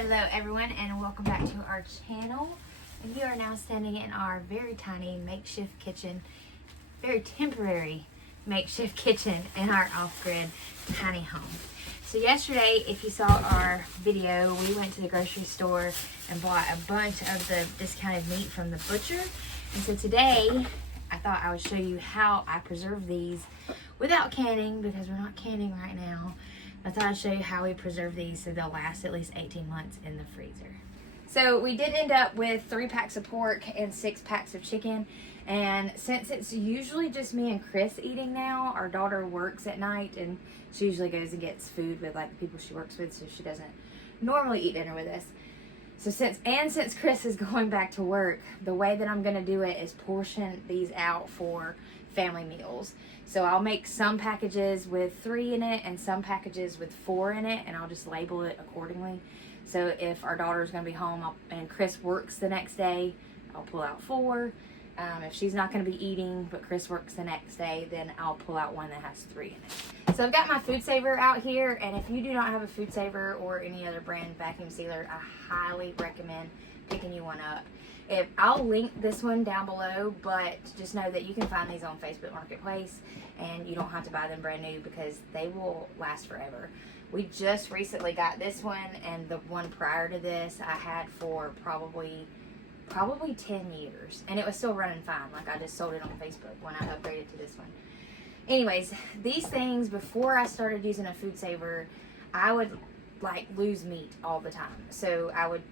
Hello everyone, and welcome back to our channel. And we are now standing in our very tiny makeshift kitchen, very temporary makeshift kitchen in our off-grid tiny home. So yesterday, if you saw our video, we went to the grocery store and bought a bunch of the discounted meat from the butcher. And so today, I thought I would show you how I preserve these without canning, because we're not canning right now. I thought I'd show you how we preserve these so they'll last at least 18 months in the freezer. So we did end up with 3 packs of pork and 6 packs of chicken. And since it's usually just me and Chris eating now, our daughter works at night and she usually goes and gets food with like the people she works with, so she doesn't normally eat dinner with us. So since Chris is going back to work, the way that I'm gonna do it is portion these out for family meals. So I'll make some packages with 3 in it and some packages with 4 in it, and I'll just label it accordingly. So if our daughter's gonna be home and Chris works the next day, I'll pull out 4. If she's not gonna be eating but Chris works the next day, then I'll pull out one that has 3 in it. So I've got my food saver out here, and if you do not have a food saver or any other brand vacuum sealer, I highly recommend picking you one up. I'll link this one down below, but just know that you can find these on Facebook Marketplace and you don't have to buy them brand new because they will last forever. We just recently got this one, and the one prior to this I had for probably 10 years, and it was still running fine. Like, I just sold it on Facebook when I upgraded to this one. Anyways, these things, before I started using a food saver, I would like lose meat all the time. So I would,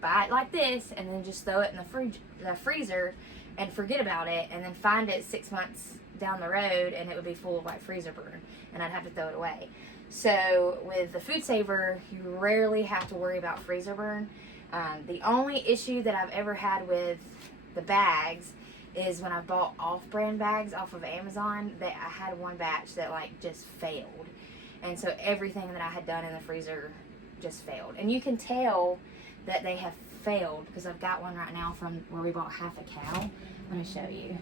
buy it like this and then just throw it in the freezer and forget about it, and then find it 6 months down the road and it would be full of like freezer burn and I'd have to throw it away. So with the food saver, you rarely have to worry about freezer burn. The only issue that I've ever had with the bags is when I bought off-brand bags off of Amazon, that I had one batch that like just failed. And so everything that I had done in the freezer just failed. And you can tell that they have failed because I've got one right now from where we bought half a cow. Let me show you.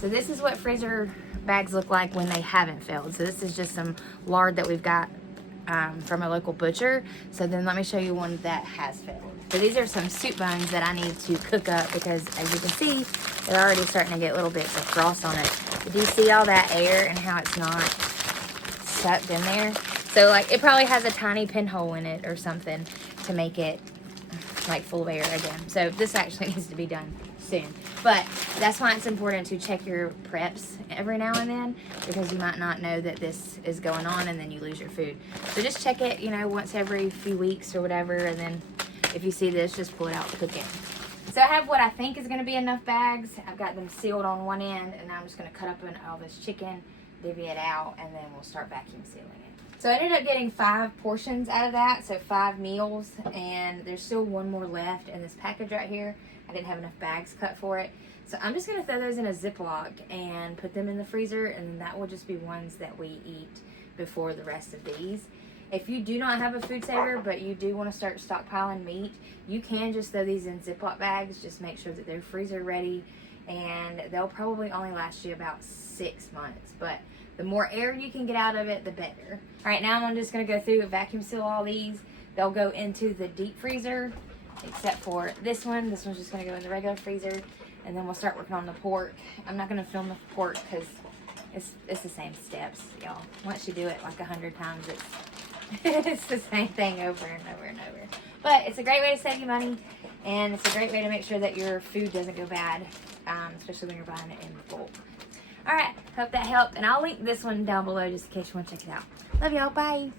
So this is what freezer bags look like when they haven't failed. So this is just some lard that we've got from a local butcher. So then let me show you one that has failed. So these are some soup bones that I need to cook up because, as you can see, they're already starting to get little bits of frost on it. But do you see all that air and how it's not sucked in there? So like it probably has a tiny pinhole in it or something to make it like full of air again. So this actually needs to be done soon. But that's why it's important to check your preps every now and then, because you might not know that this is going on and then you lose your food. So just check it, once every few weeks or whatever, and then if you see this, just pull it out and cook it. So I have what I think is going to be enough bags. I've got them sealed on one end, and now I'm just going to cut up all this chicken, divvy it out, and then we'll start vacuum sealing it. So I ended up getting 5 portions out of that, so 5 meals, and there's still one more left in this package right here. I didn't have enough bags cut for it. So I'm just going to throw those in a ziplock and put them in the freezer, and that will just be ones that we eat before the rest of these. If you do not have a food saver, but you do want to start stockpiling meat, you can just throw these in Ziploc bags. Just make sure that they're freezer ready, and they'll probably only last you about 6 months. But the more air you can get out of it, the better. All right, now I'm just going to go through and vacuum seal all these. They'll go into the deep freezer, except for this one. This one's just going to go in the regular freezer, and then we'll start working on the pork. I'm not going to film the pork because it's the same steps, y'all. Once you do it like 100 times, it's the same thing over and over and over. But it's a great way to save you money, and it's a great way to make sure that your food doesn't go bad, especially when you're buying it in bulk. Alright, hope that helped, and I'll link this one down below just in case you want to check it out. Love y'all, bye!